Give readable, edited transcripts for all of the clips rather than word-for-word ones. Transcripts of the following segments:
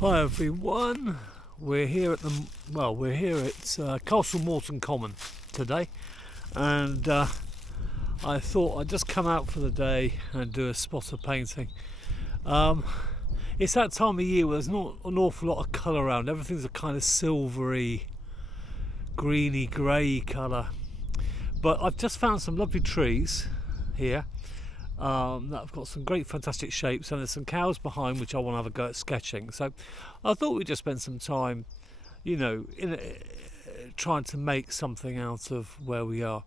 Hi everyone, we're here at Castle Morton Common today, and I thought I'd just come out for the day and do a spot of painting. It's that time of year where there's not an awful lot of colour around. Everything's a kind of silvery, greeny grey colour, but I've just found some lovely trees here that have got some great fantastic shapes, and there's some cows behind which I want to have a go at sketching. So I thought we'd just spend some time, trying to make something out of where we are.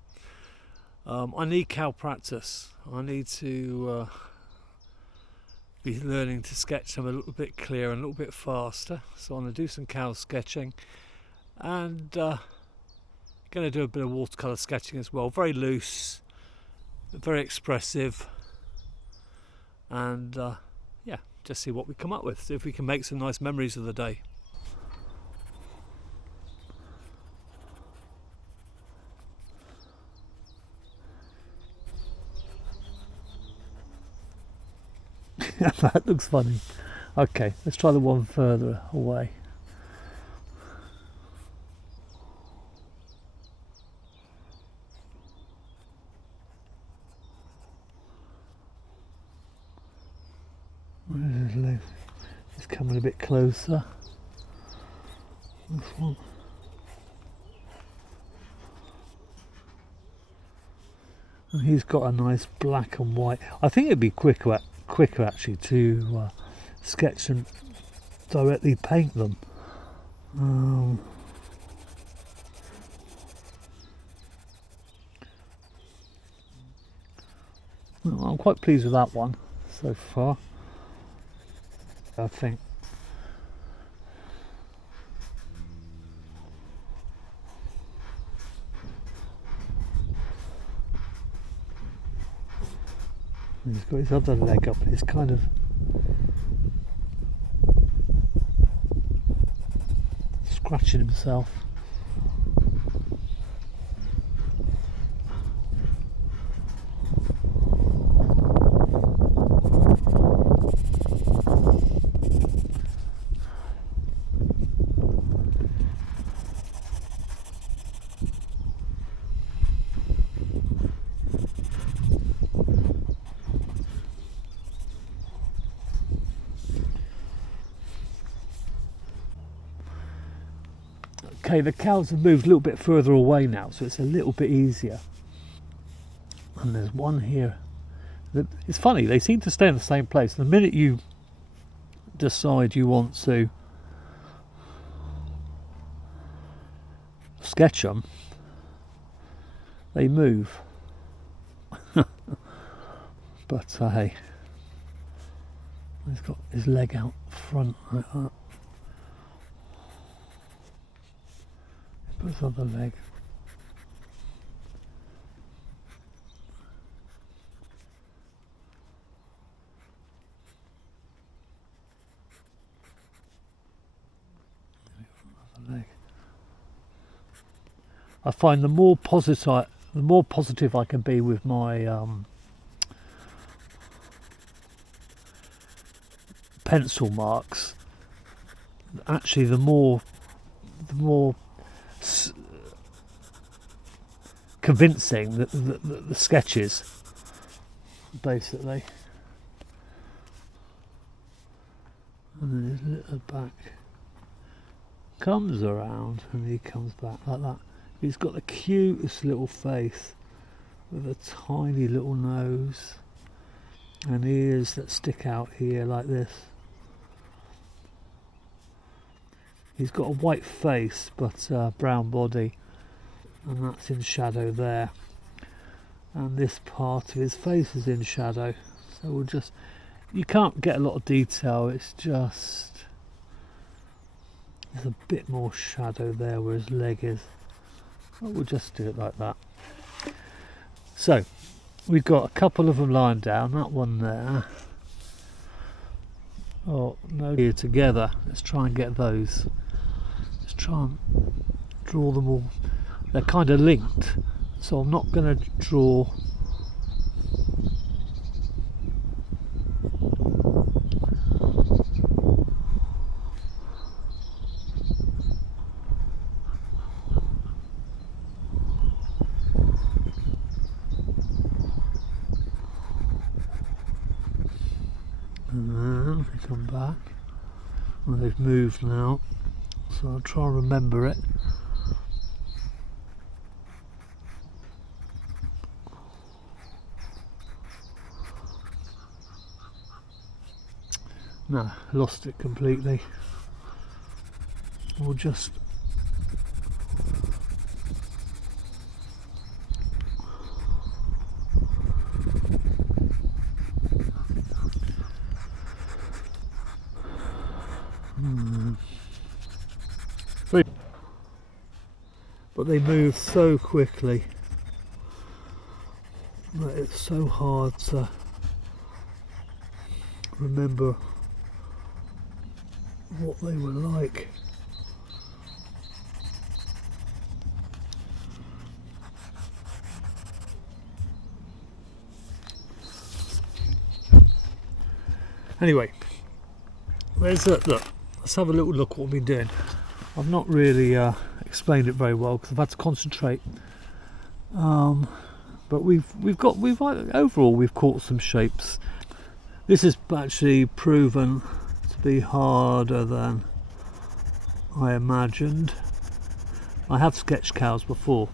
I need cow practice. I need to be learning to sketch them a little bit clearer and a little bit faster. So I'm going to do some cow sketching, and going to do a bit of watercolour sketching as well. Very loose, very expressive, and just see what we come up with, see if we can make some nice memories of the day. That looks funny. Okay, let's try the one further away. It's coming a bit closer. This one. And he's got a nice black and white. I think it'd be quicker actually to sketch and directly paint them. Well, I'm quite pleased with that one so far, I think. He's got his other leg up, he's kind of scratching himself. Okay, the cows have moved a little bit further away now, so it's a little bit easier. And there's one here. It's funny, they seem to stay in the same place. The minute you decide you want to sketch them, they move. But hey, he's got his leg out front like that. Put his other leg. Leg. I find the more positive I can be with my pencil marks, actually the more convincing the sketches, basically. And then his little back comes around and he comes back like that. He's got the cutest little face with a tiny little nose and ears that stick out here like this. He's got a white face but brown body, and that's in shadow there, and this part of his face is in shadow, so you can't get a lot of detail, it's just there's a bit more shadow there where his leg is. We'll just do it like that. So we've got a couple of them lying down, that one there. Oh no, here together. Let's try and get those. Let's try and draw them all. They're kind of linked, so I'm not going to draw come back. Well, they've moved now, so I'll try and remember it. No, lost it completely. We'll just but they move so quickly that it's so hard to remember what they were like. Anyway, there's a look. Let's have a little look what we've been doing. I've not really explained it very well because I've had to concentrate. But we've overall we've caught some shapes. This is actually proven to be harder than I imagined. I have sketched cows before.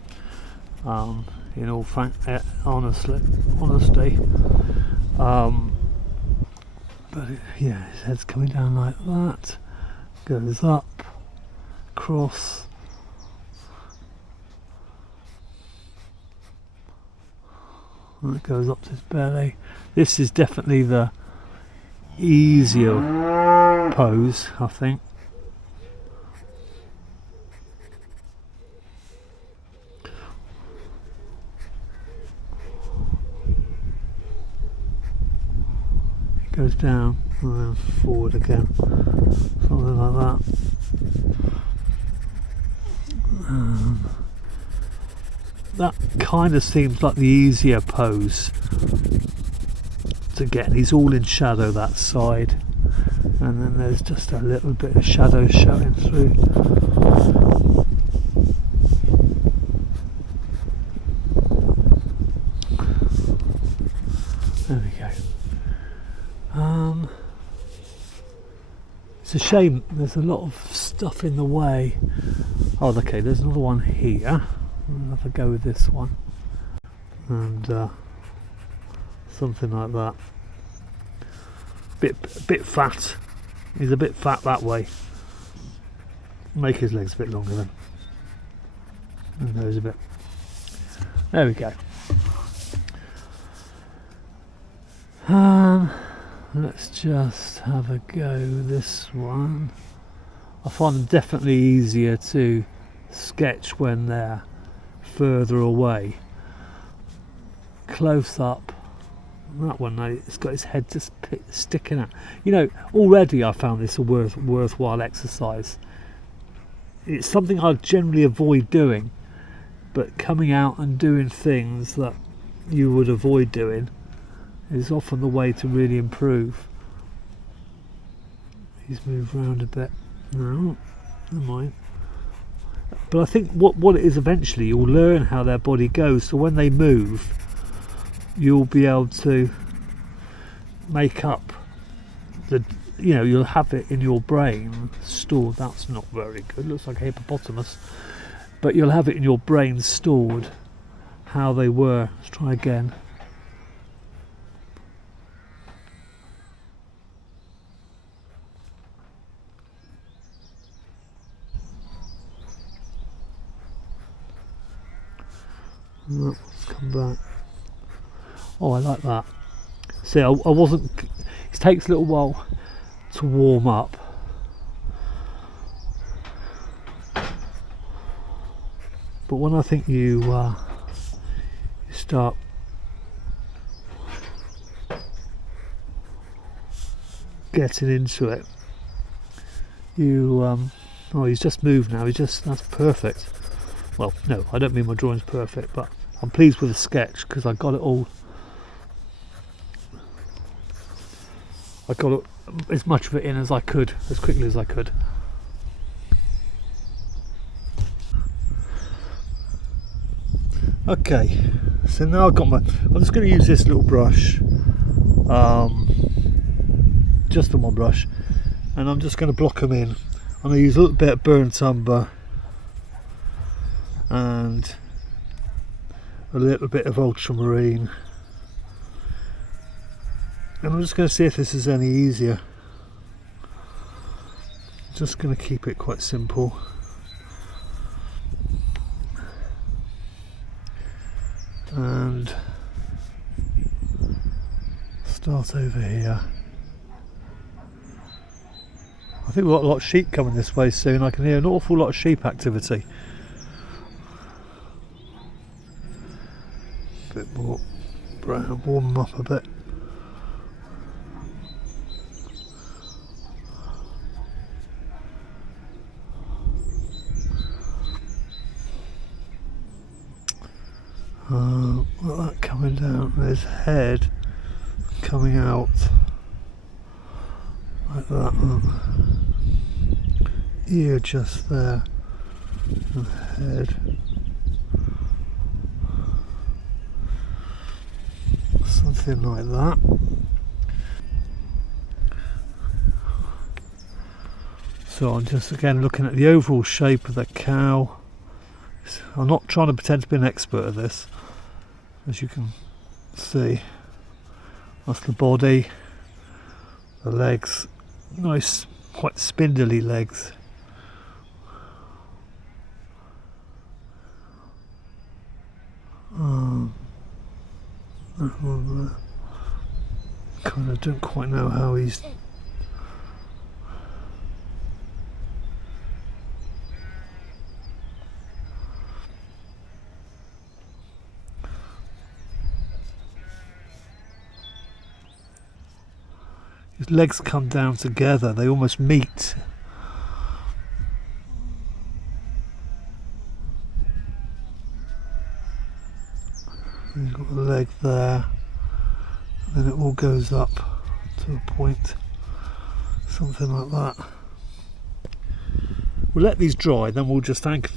In all honesty. But yeah, his head's coming down like that, goes up, across, and it goes up to his belly. This is definitely the easier pose, I think. Goes down and then forward again, something like that. That kind of seems like the easier pose to get. He's all in shadow that side, and then there's just a little bit of shadow showing through. There we go. It's a shame there's a lot of stuff in the way. Oh, okay, there's another one here. I'll have a go with this one, and something like that. Bit fat. He's a bit fat that way. Make his legs a bit longer then, and nose a bit. There we go. Let's just have a go with this one. I find them definitely easier to sketch when they're further away. Close up, that one, it's got his head just sticking out. You know, already I found this a worthwhile exercise. It's something I generally avoid doing, but coming out and doing things that you would avoid doing is often the way to really improve. He's moved around a bit. No, never mind. But I think what it is, eventually you'll learn how their body goes, so when they move you'll be able to make up you'll have it in your brain stored. That's not very good, looks like a hippopotamus, but you'll have it in your brain stored how they were. Let's try again. Let's come back. Oh, I like that. See, I wasn't. It takes a little while to warm up. But when I think you start getting into it, oh, he's just moved now. That's perfect. Well, no, I don't mean my drawing's perfect, but I'm pleased with the sketch because I got it all. I got as much of it in as I could, as quickly as I could. Okay, so now I've got I'm just going to use this little brush just the one brush, and I'm just going to block them in. I'm going to use a little bit of burnt umber and a little bit of ultramarine, and I'm just going to see if this is any easier. Just going to keep it quite simple. And start over here. I think we've got a lot of sheep coming this way soon. I can hear an awful lot of sheep activity. A bit more brown, warm them up a bit. Look at that coming down, his head coming out like that. Ear just there, and head. Something like that. So I'm just again looking at the overall shape of the cow. I'm not trying to pretend to be an expert at this. As you can see, that's the body, the legs, nice, quite spindly legs. Kind of don't quite know how he's. His legs come down together, they almost meet. He's got the leg there, and then it all goes up to a point, something like that. We'll let these dry, then we'll just anchor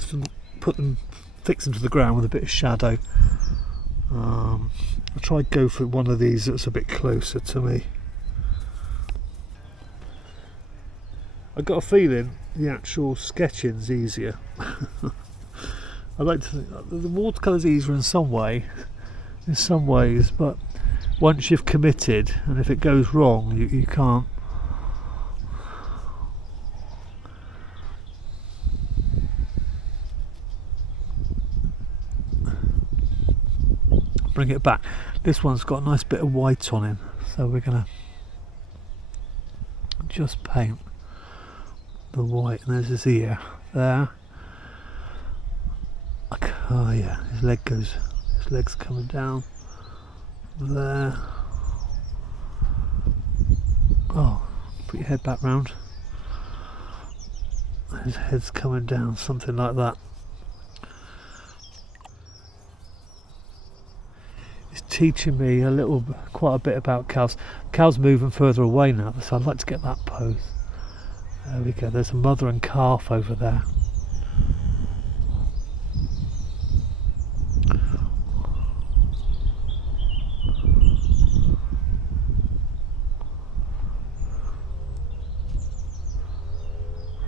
them, fix them to the ground with a bit of shadow. I'll try to go for one of these that's a bit closer to me. I got a feeling the actual sketching's easier. I like to think the watercolour's easier in some ways, but once you've committed, and if it goes wrong, you can't. Bring it back. This one's got a nice bit of white on him, so we're gonna just paint the white, and there's his ear there. Oh yeah, his leg's coming down there. Oh, put your head back round. His head's coming down, something like that. It's teaching me quite a bit about cows. Cows moving further away now, so I'd like to get that pose. There we go, there's a mother and calf over there.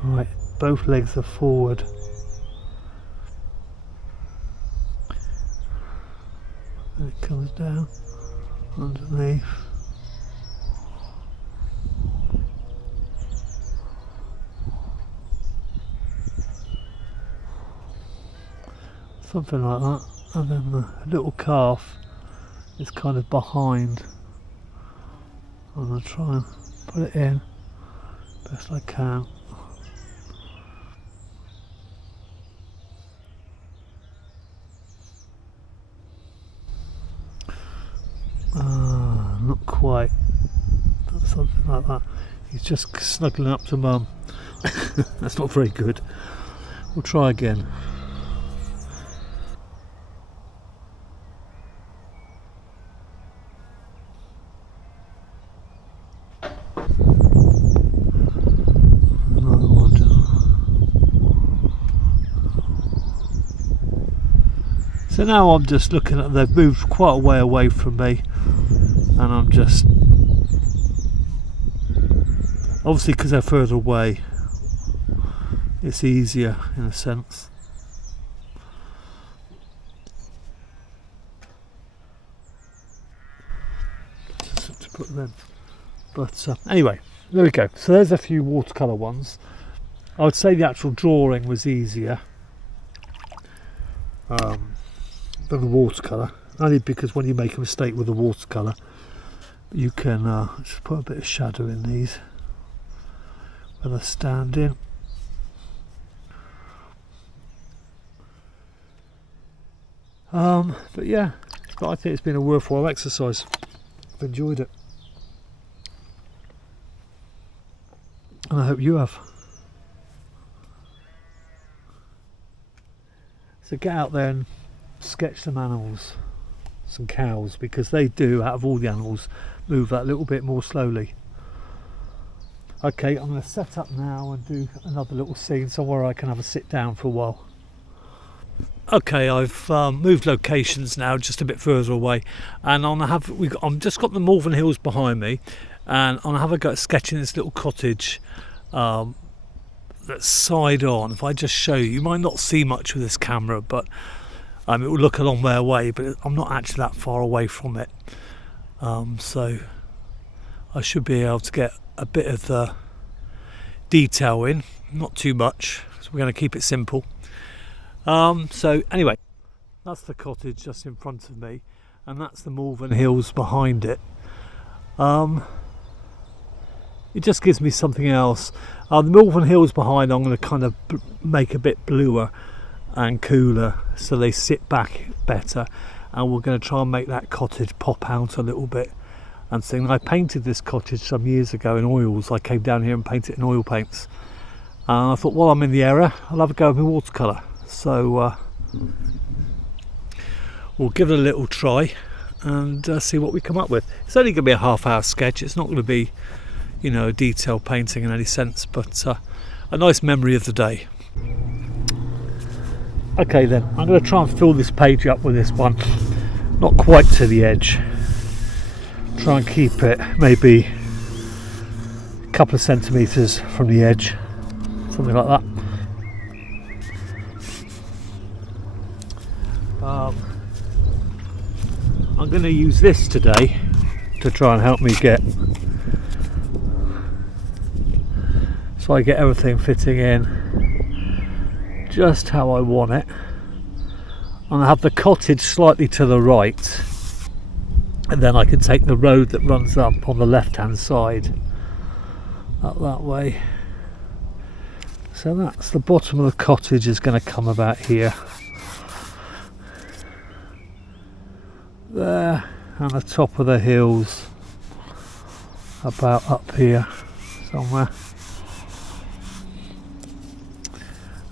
Right, both legs are forward. And it comes down underneath. Something like that, and then the little calf is kind of behind. I'm going to try and put it in best I can. Not quite. Something like that. He's just snuggling up to Mum. That's not very good. We'll try again. So now I'm just looking at, they've moved quite a way away from me, and I'm just Obviously because they're further away, it's easier in a sense. Just to put them. But anyway, there we go. So there's a few watercolour ones. I would say the actual drawing was easier than the watercolour, only because when you make a mistake with the watercolour, you can just put a bit of shadow in these where they're standing. But yeah, I think it's been a worthwhile exercise. I've enjoyed it, and I hope you have. So get out there and sketch some animals, some cows, because they do, out of all the animals, move that little bit more slowly. Okay, I'm going to set up now and do another little scene somewhere I can have a sit down for a while. Okay, I've moved locations now, just a bit further away, and I've just got the Malvern Hills behind me, and I'm gonna have a go at sketching this little cottage that's side on. If I just show you, you might not see much with this camera, but it will look a long way away, but I'm not actually that far away from it, so I should be able to get a bit of the detail in, not too much, so we're going to keep it simple. So anyway, that's the cottage just in front of me, and that's the Malvern Hills behind it. It just gives me something else. The Malvern Hills behind I'm going to kind of make a bit bluer and cooler so they sit back better, and we're going to try and make that cottage pop out a little bit and thing. I painted this cottage some years ago in oils. I came down here and painted it in oil paints, and I thought, while I'm in the area, I'll have a go with my watercolour. So we'll give it a little try and see what we come up with. It's only going to be a half-hour sketch. It's not going to be, you know, a detailed painting in any sense, but a nice memory of the day. Okay then, I'm going to try and fill this page up with this one, not quite to the edge. Try and keep it maybe a couple of centimetres from the edge, something like that. I'm going to use this today to try and help me get, so I get everything fitting in just how I want it. I'm going to have the cottage slightly to the right, and then I can take the road that runs up on the left hand side up that way. So that's the bottom of the cottage is going to come about here, there, and the top of the hills about up here somewhere.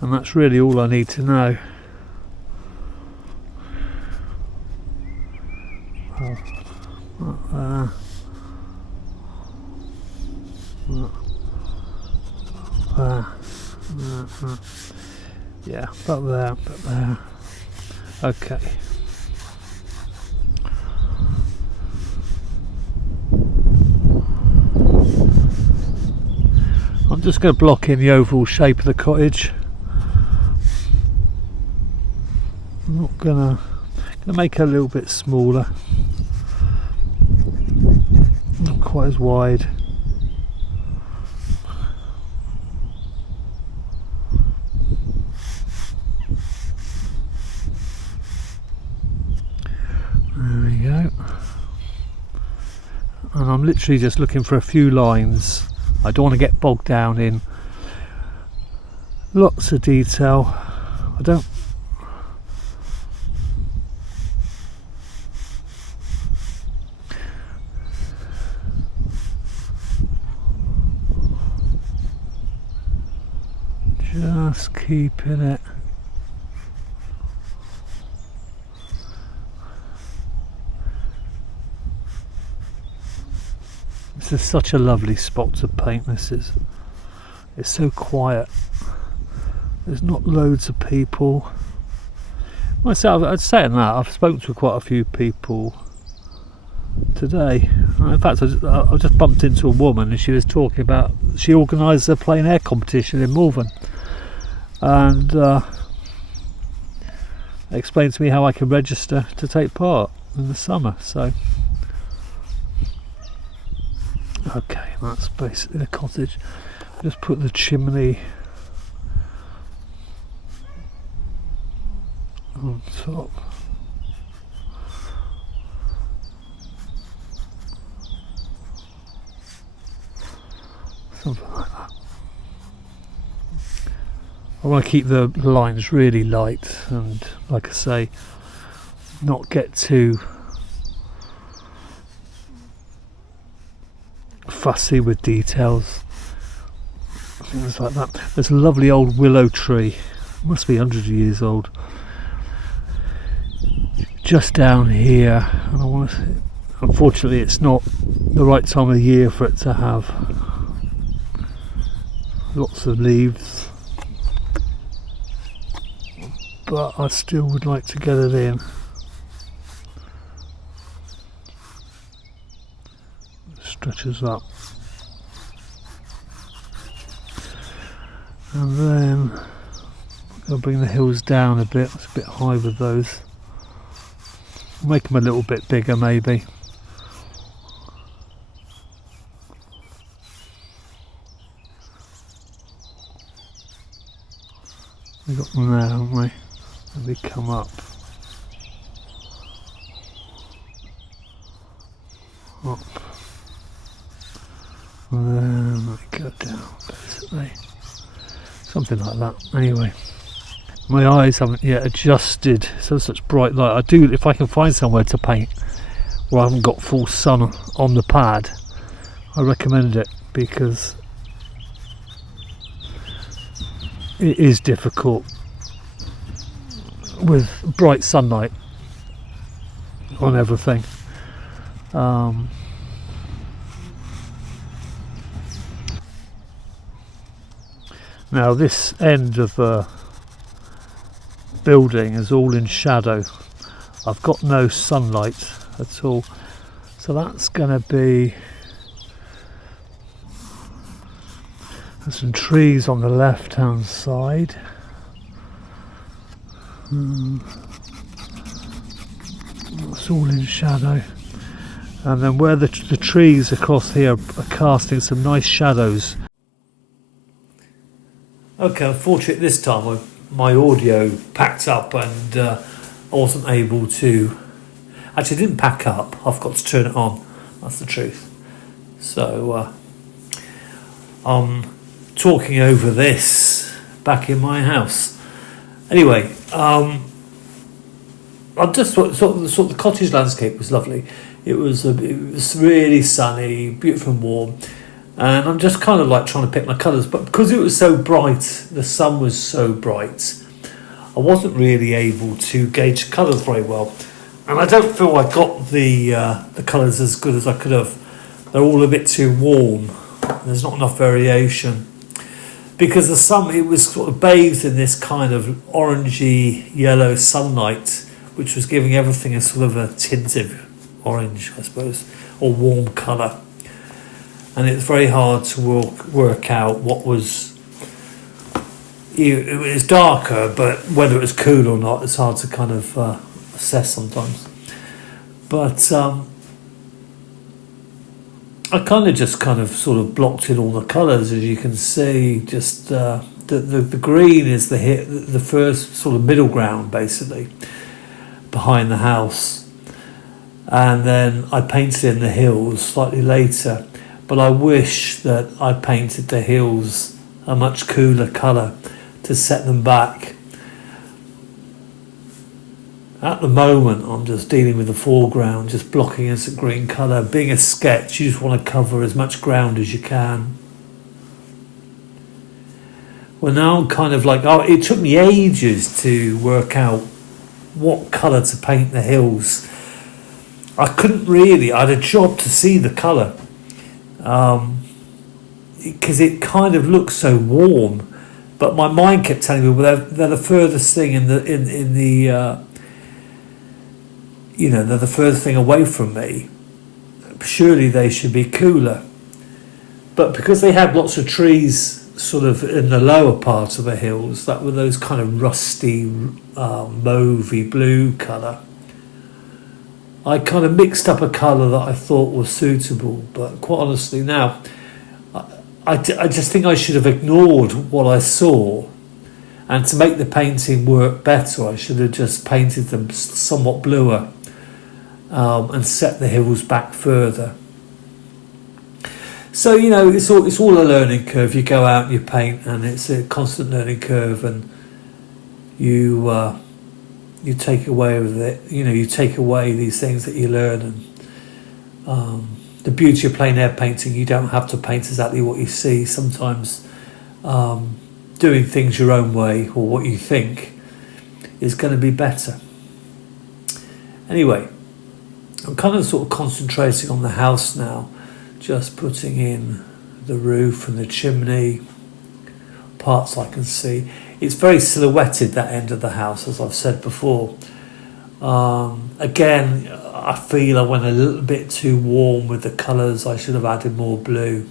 And that's really all I need to know. Yeah, about there. Okay. I'm just going to block in the overall shape of the cottage. I'm not gonna make it a little bit smaller, not quite as wide. There we go. And I'm literally just looking for a few lines. I don't want to get bogged down in lots of detail. I don't. Just keeping it. This is such a lovely spot to paint. This is. It's so quiet. There's not loads of people. Myself, I'd say that I've spoken to quite a few people today. In fact, I just bumped into a woman and she was talking about she organised a plein air competition in Malvern, and explained to me how I can register to take part in the summer. So okay, that's basically the cottage. Just put the chimney on top. Something like that. I want to keep the lines really light and, like I say, not get too fussy with details, things like that. There's a lovely old willow tree, must be hundreds of years old, just down here, and I want to, unfortunately it's not the right time of the year for it to have lots of leaves, but I still would like to get it in. Stretches up, and then I'll bring the hills down a bit. It's a bit high with those. Make them a little bit bigger maybe. We got them there, haven't we? And they come up. Up. And then they go down, basically. Something like that. Anyway. My eyes haven't yet adjusted, so such bright light. I do, if I can find somewhere to paint where I haven't got full sun on the pad, I recommend it, because it is difficult with bright sunlight on everything. Now this end of the building is all in shadow. I've got no sunlight at all, so that's going to be, there's some trees on the left hand side. It's all in shadow, and then where the trees across here are casting some nice shadows. Okay, unfortunately this time my audio packed up, and I wasn't able to, actually it didn't pack up, I've got to turn it on, that's the truth. So I'm talking over this back in my house. Anyway, I just thought the cottage landscape was lovely. It was really sunny, beautiful and warm. And I'm just kind of like trying to pick my colours, but because it was so bright, the sun was so bright, I wasn't really able to gauge colours very well. And I don't feel I got the colours as good as I could have. They're all a bit too warm. There's not enough variation. Because the sun, it was sort of bathed in this kind of orangey yellow sunlight, which was giving everything a sort of a tint of orange, I suppose, or warm colour. And it's very hard to work out what was. It was darker, but whether it was cool or not, it's hard to kind of assess sometimes. But I kind of sort of blocked in all the colours, as you can see. Just the green is the first sort of middle ground, basically, behind the house, and then I painted in the hills slightly later. But I wish that I painted the hills a much cooler colour to set them back. At the moment, I'm just dealing with the foreground, just blocking in some green colour. Being a sketch, you just want to cover as much ground as you can. Well, now I'm kind of like, it took me ages to work out what colour to paint the hills. I couldn't really, I had a job to see the colour. Because it kind of looks so warm, but my mind kept telling me, well, they're the furthest thing they're the furthest thing away from me. Surely they should be cooler. But because they had lots of trees sort of in the lower part of the hills that were those kind of rusty, mauvey blue colour, I kind of mixed up a colour that I thought was suitable. But quite honestly now, I just think I should have ignored what I saw, and to make the painting work better I should have just painted them somewhat bluer, and set the hills back further. So, you know, it's all a learning curve. You go out and you paint, and it's a constant learning curve, and you take away with it. You know, you take away these things that you learn, and the beauty of plein air painting, you don't have to paint exactly what you see. Sometimes doing things your own way, or what you think, is going to be better. Anyway, I'm kind of sort of concentrating on the house now, just putting in the roof and the chimney, parts I can see. It's very silhouetted, that end of the house, as I've said before. Again, I feel I went a little bit too warm with the colours. I should have added more blue.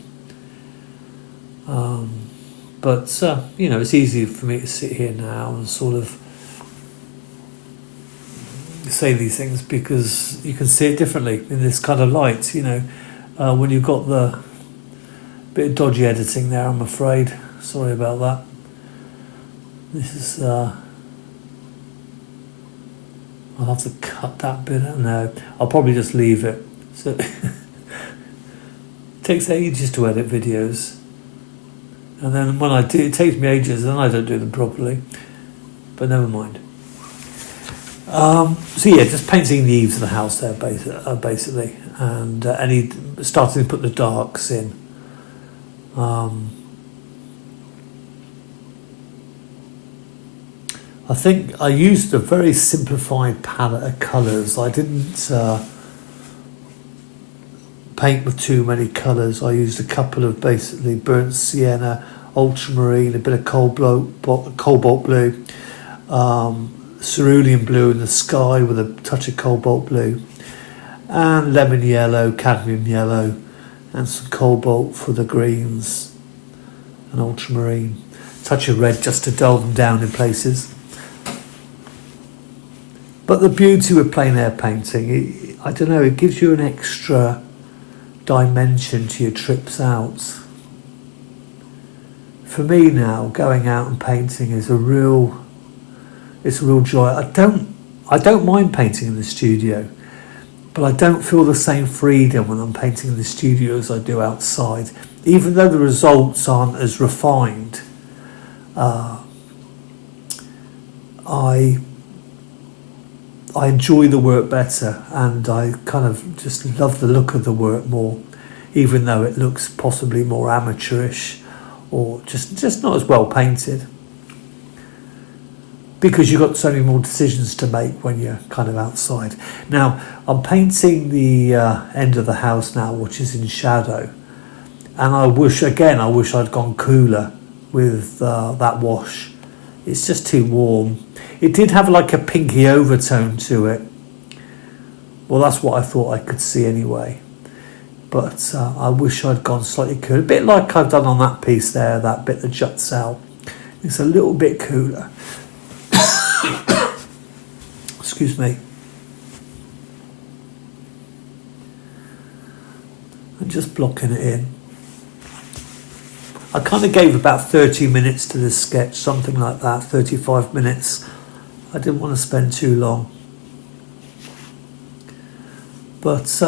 But you know, it's easy for me to sit here now and sort of say these things because you can see it differently in this kind of light, you know. When you've got the bit of dodgy editing there, I'm afraid. Sorry about that. This is I'll have to cut that bit out. No, I'll probably just leave it. So it takes ages to edit videos, and then when I do, it takes me ages, and I don't do them properly. But never mind. So yeah, just painting the eaves of the house there, basically, and starting to put the darks in. I think I used a very simplified palette of colours. I didn't paint with too many colours. I used a couple of basically burnt sienna, ultramarine, a bit of cobalt blue, cerulean blue in the sky with a touch of cobalt blue, and lemon yellow, cadmium yellow, and some cobalt for the greens, and ultramarine. Touch of red just to dull them down in places. But the beauty with plein air painting, I don't know, it gives you an extra dimension to your trips out. For me now, going out and painting is a real joy. I don't mind painting in the studio, but I don't feel the same freedom when I'm painting in the studio as I do outside. Even though the results aren't as refined, I enjoy the work better, and I kind of just love the look of the work more, even though it looks possibly more amateurish or just not as well painted, because you've got so many more decisions to make when you're kind of outside. Now, I'm painting the end of the house now, which is in shadow, and I wish I'd gone cooler with that wash. It's just too warm. It did have like a pinky overtone to it. Well, that's what I thought I could see anyway. But I wish I'd gone slightly cooler. A bit like I've done on that piece there, that bit that juts out. It's a little bit cooler. Excuse me. I'm just blocking it in. I kind of gave about 30 minutes to this sketch, something like that, 35 minutes. I didn't want to spend too long. But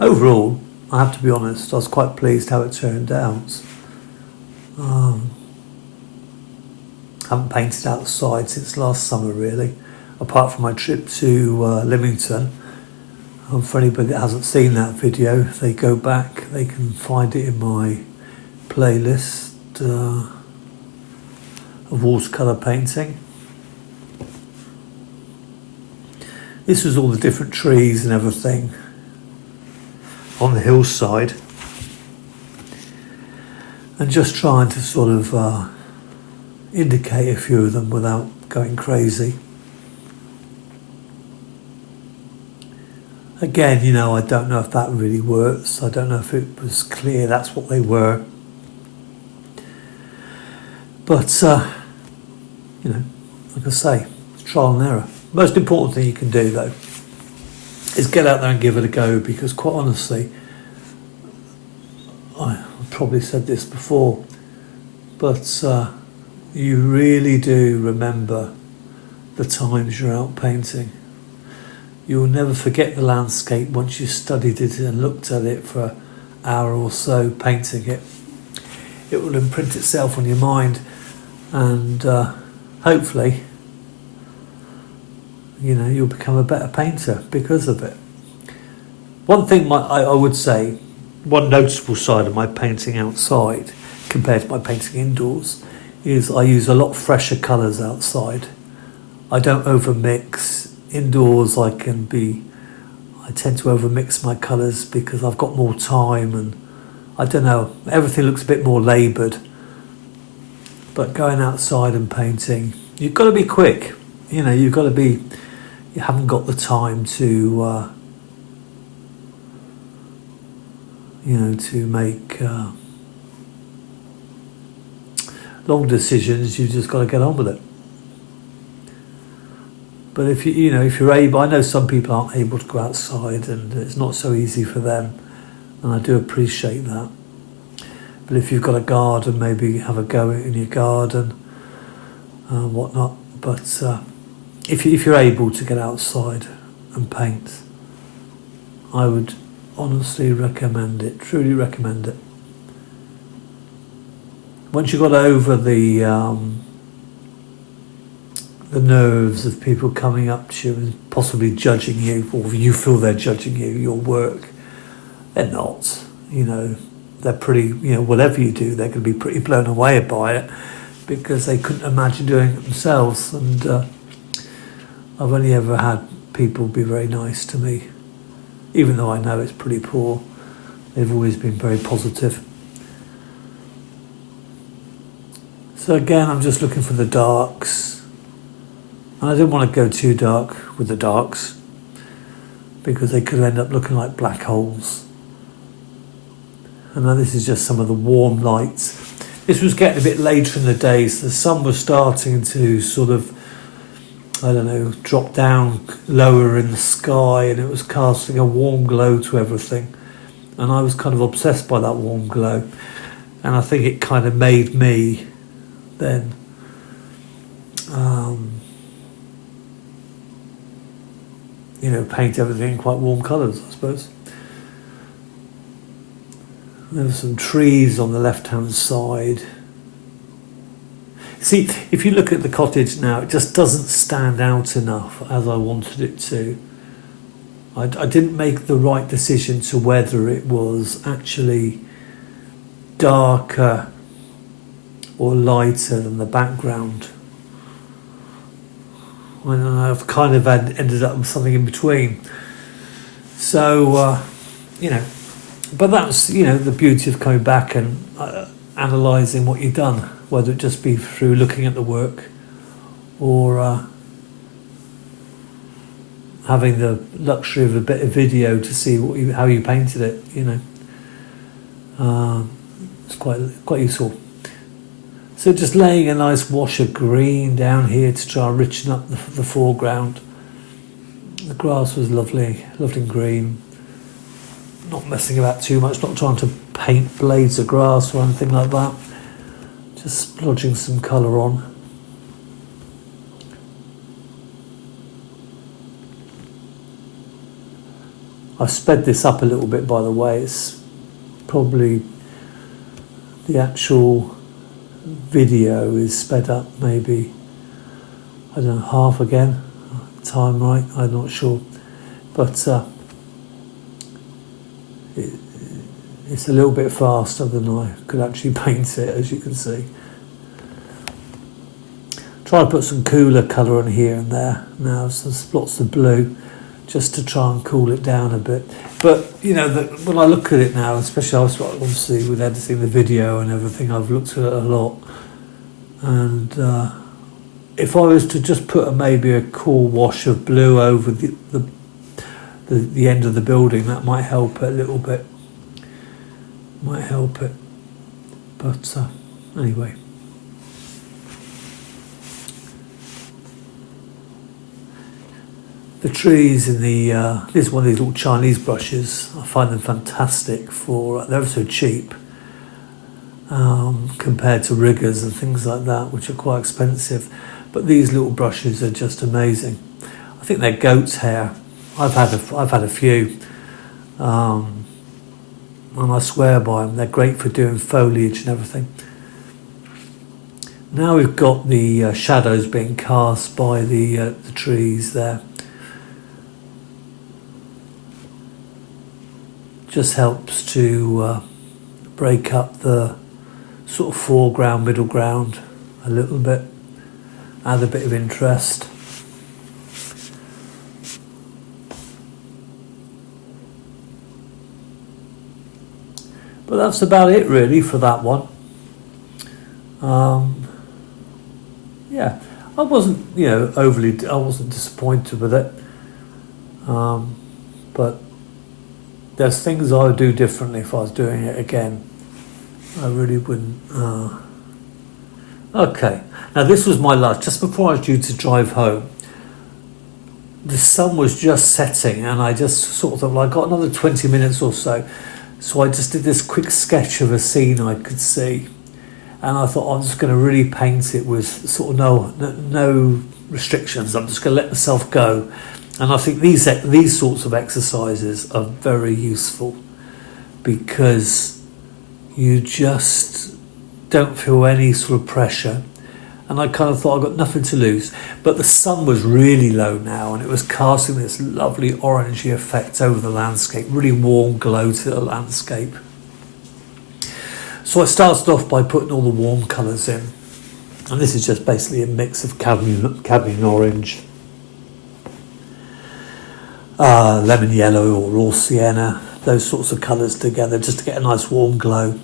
overall, I have to be honest, I was quite pleased how it turned out. Haven't painted outside since last summer, really, apart from my trip to Lymington. For anybody that hasn't seen that video, if they go back, they can find it in my playlist of watercolour painting. This was all the different trees and everything on the hillside, and just trying to sort of indicate a few of them without going crazy. Again, you know, I don't know if that really works. I don't know if it was clear that's what they were. But, you know, like I say, it's trial and error. Most important thing you can do, though, is get out there and give it a go, because quite honestly, I've probably said this before, but you really do remember the times you're out painting. You'll never forget the landscape once you've studied it and looked at it for an hour or so painting it. It will imprint itself on your mind, and hopefully, you know, you'll become a better painter because of it. One thing I would say, one noticeable side of my painting outside compared to my painting indoors is I use a lot fresher colours outside. I don't overmix. Indoors I tend to overmix my colours because I've got more time, and I don't know, everything looks a bit more laboured. But going outside and painting, you've got to be quick. You know, you haven't got the time to to make long decisions. You just got to get on with it. But if you're able, I know some people aren't able to go outside, and it's not so easy for them, and I do appreciate that. But if you've got a garden, maybe have a go in your garden, whatnot. But if you're able to get outside and paint, I would honestly recommend it, truly recommend it. Once you got over the nerves of people coming up to you and possibly judging you, or you feel they're judging you, your work, they're not. You know, they're pretty, whatever you do, they're going to be pretty blown away by it, because they couldn't imagine doing it themselves. And I've only ever had people be very nice to me, even though I know it's pretty poor. They've always been very positive. So again, I'm just looking for the darks. And I didn't want to go too dark with the darks, because they could end up looking like black holes. And now this is just some of the warm lights. This was getting a bit later in the day, so the sun was starting to sort of, drop down lower in the sky, and it was casting a warm glow to everything. And I was kind of obsessed by that warm glow. And I think it kind of made me then paint everything in quite warm colours, I suppose. There were some trees on the left-hand side. See, if you look at the cottage now, it just doesn't stand out enough as I wanted it to. I didn't make the right decision to whether it was actually darker or lighter than the background. I don't know, I've kind of ended up with something in between. So, but that's, the beauty of coming back and analysing what you've done, whether it just be through looking at the work or having the luxury of a bit of video to see how you painted it, It's quite useful. So just laying a nice wash of green down here to try and richen up the foreground. The grass was lovely and green. Not messing about too much, not trying to paint blades of grass or anything like that. Just splodging some colour on. I've sped this up a little bit, by the way. It's probably the actual video is sped up maybe, I don't know, half again. Time right, I'm not sure. But it's a little bit faster than I could actually paint it, as you can see. Try to put some cooler colour on here and there now, some spots of blue, just to try and cool it down a bit. But when I look at it now, especially obviously with editing the video and everything, I've looked at it a lot. And if I was to just put maybe a cool wash of blue over the end of the building. That might help it a little bit. Might help it. But anyway. The trees in the, this is one of these little Chinese brushes. I find them fantastic for, they're so cheap compared to riggers and things like that, which are quite expensive. But these little brushes are just amazing. I think they're goat's hair. I've had a few, and I swear by them. They're great for doing foliage and everything. Now we've got the shadows being cast by the trees there. Just helps to break up the sort of foreground, middle ground a little bit, add a bit of interest. But that's about it really for that one. Yeah, I wasn't, I wasn't disappointed with it. But there's things I would do differently if I was doing it again. I really wouldn't. Okay, now this was my last, just before I was due to drive home. The sun was just setting and I just sort of, I got another 20 minutes or so. So I just did this quick sketch of a scene I could see. And I thought I'm just going to really paint it with sort of no restrictions. I'm just going to let myself go. And I think these sorts of exercises are very useful because you just don't feel any sort of pressure. And I kind of thought I've got nothing to lose. But the sun was really low now and it was casting this lovely orangey effect over the landscape, really warm glow to the landscape. So I started off by putting all the warm colours in. And this is just basically a mix of cadmium orange, lemon yellow or raw sienna, those sorts of colours together just to get a nice warm glow.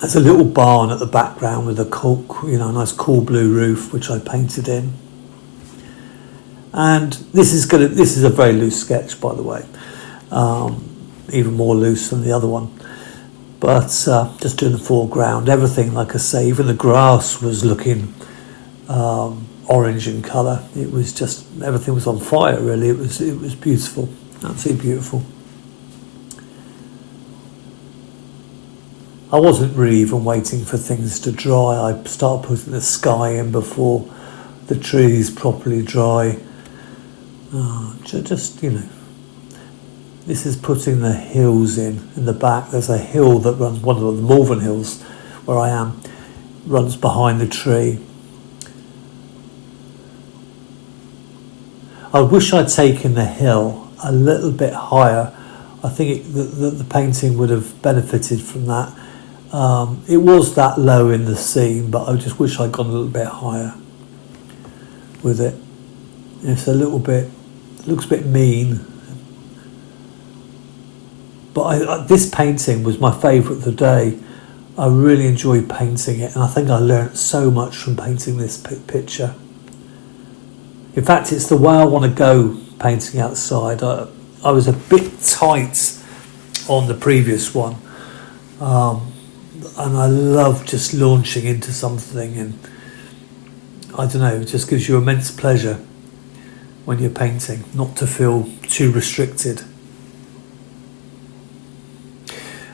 There's a little barn at the background with a nice cool blue roof which I painted in. And this is a very loose sketch, by the way, even more loose than the other one. But just doing the foreground, everything, like I say, even the grass was looking orange in colour. It was just, everything was on fire really. It was beautiful, absolutely beautiful. I wasn't really even waiting for things to dry. I started putting the sky in before the trees properly dry. Just this is putting the hills in the back. There's a hill that runs, one of the Malvern hills where I am, runs behind the tree. I wish I'd taken the hill a little bit higher. I think the painting would have benefited from that. It was that low in the scene, but I just wish I'd gone a little bit higher with it. It's a little bit, looks a bit mean. But this painting was my favourite of the day. I really enjoyed painting it, and I think I learnt so much from painting this picture. In fact, it's the way I want to go painting outside. I was a bit tight on the previous one. And I love just launching into something, and I don't know, it just gives you immense pleasure when you're painting, not to feel too restricted.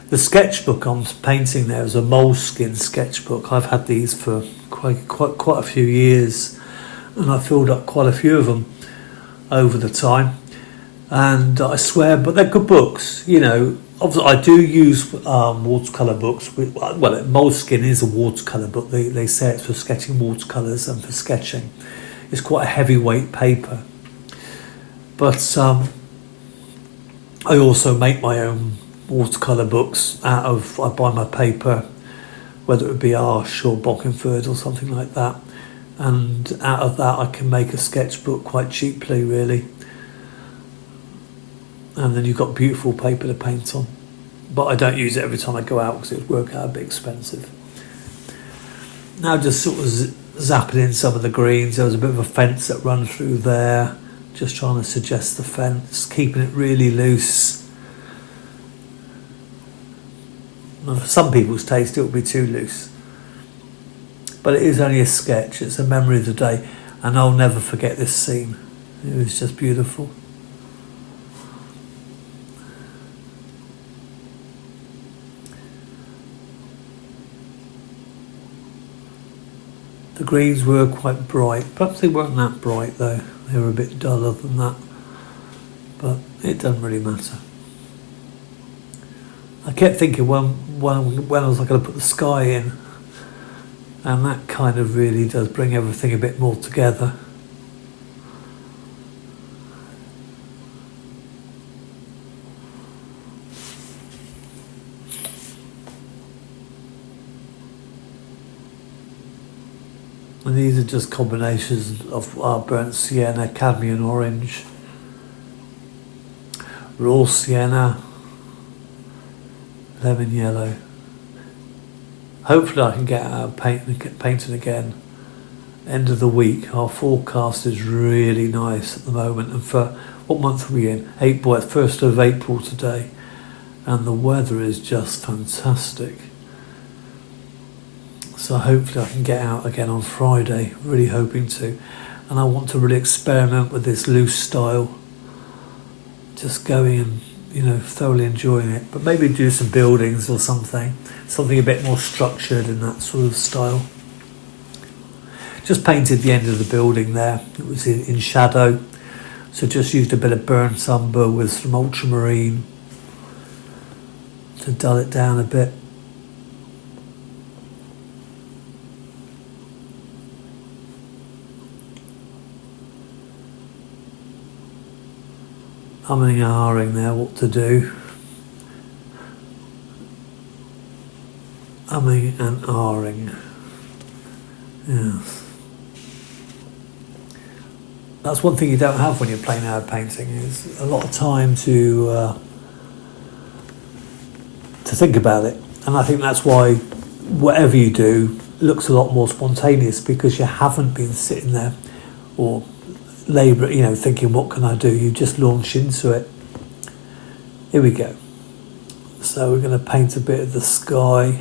The sketchbook I'm painting there is a moleskin sketchbook. I've had these for quite a few years, and I filled up quite a few of them over the time. And I swear, but they're good books, Obviously, I do use watercolour books. Well, Moleskin is a watercolour book. They say it's for sketching watercolours and for sketching. It's quite a heavyweight paper. But I also make my own watercolour books I buy my paper, whether it be Arsh or Bockingford or something like that. And out of that I can make a sketchbook quite cheaply, really. And then you've got beautiful paper to paint on. But I don't use it every time I go out because it would work out a bit expensive. Now just sort of zapping in some of the greens. There was a bit of a fence that ran through there. Just trying to suggest the fence, keeping it really loose. And for some people's taste, it will be too loose. But it is only a sketch. It's a memory of the day. And I'll never forget this scene. It was just beautiful. The greens were quite bright. Perhaps they weren't that bright though. They were a bit duller than that. But it doesn't really matter. I kept thinking when I was going to put the sky in, and that kind of really does bring everything a bit more together. And these are just combinations of burnt sienna, cadmium orange, raw sienna, lemon yellow. Hopefully I can get out painting again. End of the week. Our forecast is really nice at the moment. And for what month are we in? April. It's 1st of April today. And the weather is just fantastic. So hopefully I can get out again on Friday. Really hoping to. And I want to really experiment with this loose style. Just going and, thoroughly enjoying it. But maybe do some buildings or something a bit more structured in that sort of style. Just painted the end of the building there. It was in shadow, so just used a bit of burnt umber with some ultramarine to dull it down a bit. Umming and ahhing there what to do. Umming and ahhing. Yes. That's one thing you don't have when you're plein air painting, is a lot of time to think about it. And I think that's why whatever you do looks a lot more spontaneous, because you haven't been sitting there or thinking, what can I do? You just launch into it. Here we go. So we're going to paint a bit of the sky.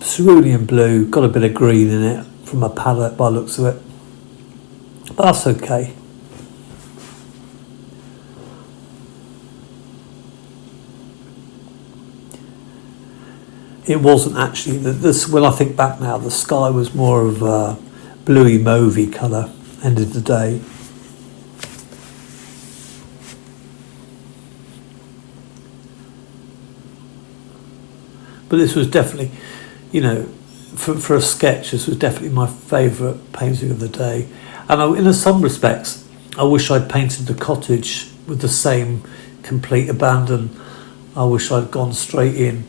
Cerulean blue, got a bit of green in it from a palette by the looks of it. But that's okay. It wasn't actually, when I think back now, the sky was more of a bluey mauvey colour, end of the day. But this was definitely, for a sketch, this was definitely my favourite painting of the day. And in some respects, I wish I'd painted the cottage with the same complete abandon. I wish I'd gone straight in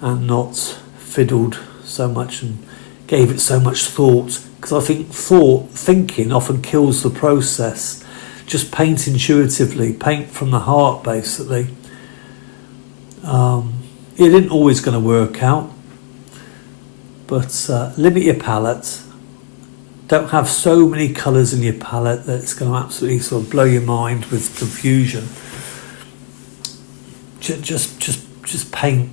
and not fiddled so much and gave it so much thought. Because I think thinking often kills the process. Just paint intuitively, paint from the heart, basically. It isn't always going to work out, but limit your palette. Don't have so many colours in your palette that it's going to absolutely sort of blow your mind with confusion. Just paint,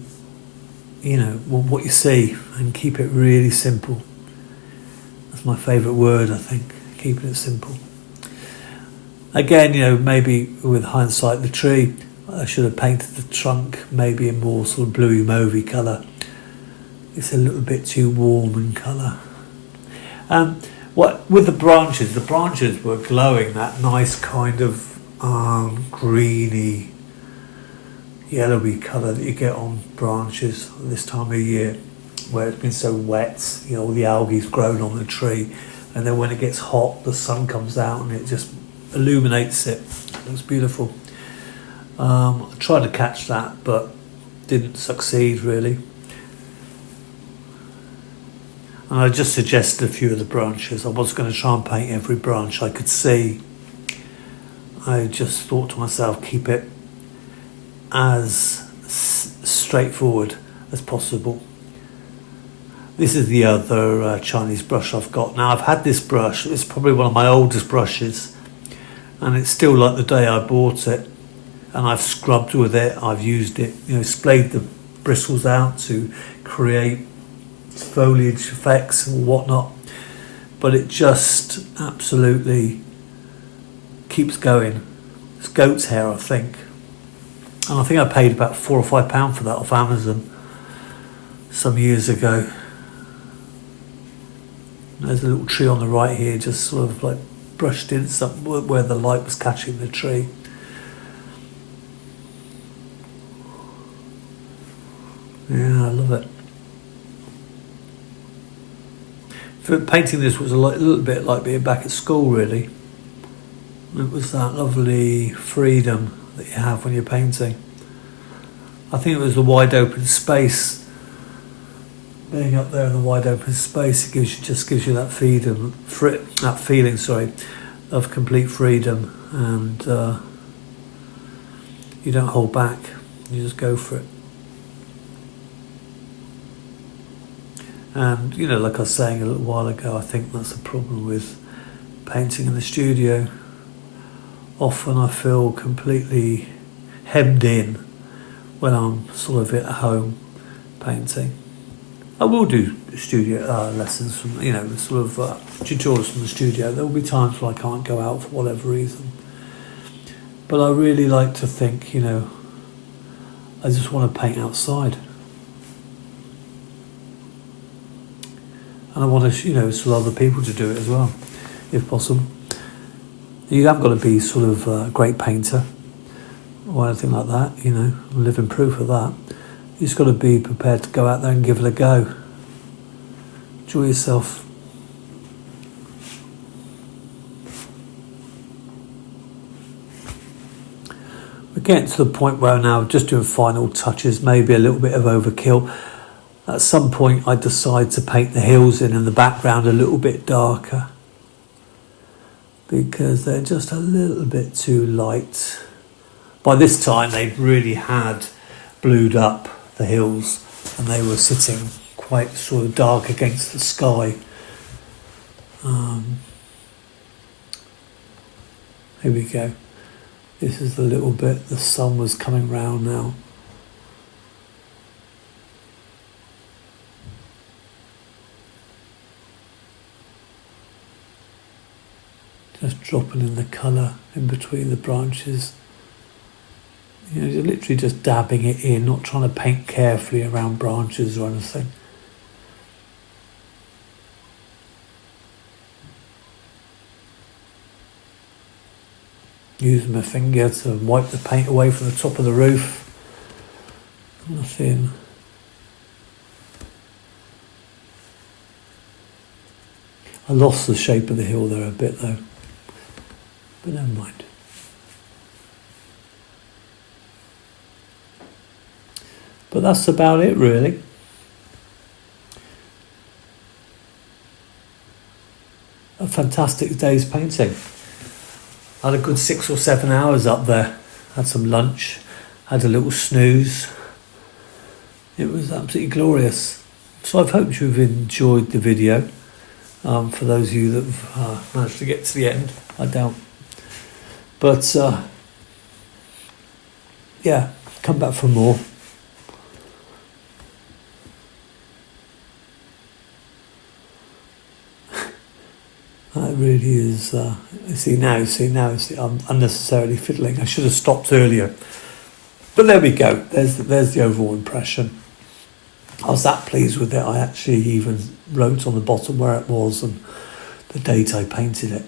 what you see, and keep it really simple. That's my favourite word, I think, keeping it simple. Again, maybe with hindsight, the tree, I should have painted the trunk maybe in more sort of bluey mauvey colour. It's a little bit too warm in colour. With the branches were glowing, that nice kind of greeny, yellowy colour that you get on branches this time of year, where it's been so wet, all the algae's grown on the tree, and then when it gets hot, the sun comes out and it just illuminates it. It looks beautiful. I tried to catch that, but didn't succeed really. And I just suggested a few of the branches. I was going to try and paint every branch I could see. I just thought to myself, keep it as straightforward as possible. This is the other Chinese brush I've got. Now I've had this brush, it's probably one of my oldest brushes, and it's still like the day I bought it, and I've scrubbed with it, I've used it, splayed the bristles out to create foliage effects and whatnot, but it just absolutely keeps going. It's goat's hair, I think, and I think I paid about £4 or £5 for that off Amazon some years ago. There's a little tree on the right here, just sort of like brushed in where the light was catching the tree. Yeah, I love it. Painting this was a little bit like being back at school, really. It was that lovely freedom that you have when you're painting. I think it was the wide open space. Being up there in the wide open space, it just gives you that feeling, of complete freedom, and you don't hold back. You just go for it. And like I was saying a little while ago, I think that's the problem with painting in the studio. Often I feel completely hemmed in when I'm sort of at home painting. I will do studio lessons from, tutorials from the studio. There will be times when I can't go out for whatever reason. But I really like to think, I just want to paint outside. And I want to, for other people to do it as well, if possible. You haven't got to be sort of a great painter or anything like that, living proof of that. You just got to be prepared to go out there and give it a go. Enjoy yourself. We're getting to the point where now just doing final touches, maybe a little bit of overkill. At some point I decide to paint the hills in the background a little bit darker, because they're just a little bit too light. By this time they'd really had blued up the hills, and they were sitting quite sort of dark against the sky. Here we go. This is the little bit, the sun was coming round now. Just dropping in the colour in between the branches. You're literally just dabbing it in, not trying to paint carefully around branches or anything. Using my finger to wipe the paint away from the top of the roof. Nothing. I lost the shape of the hill there a bit though, but never mind. But that's about it really. A fantastic day's painting. I had a good 6 or 7 hours up there. Had some lunch, had a little snooze. It was absolutely glorious. So I hope you've enjoyed the video. For those of you that have managed to get to the end, I doubt. But yeah, come back for more. That really is, see now, I'm unnecessarily fiddling. I should have stopped earlier. But there we go, there's the overall impression. I was that pleased with it, I actually even wrote on the bottom where it was and the date I painted it.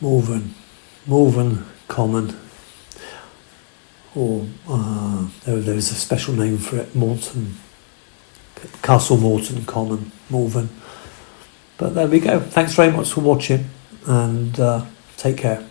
Malvern Common, or there is a special name for it, Castle Morton Common, Malvern. But there we go. Thanks very much for watching, and take care.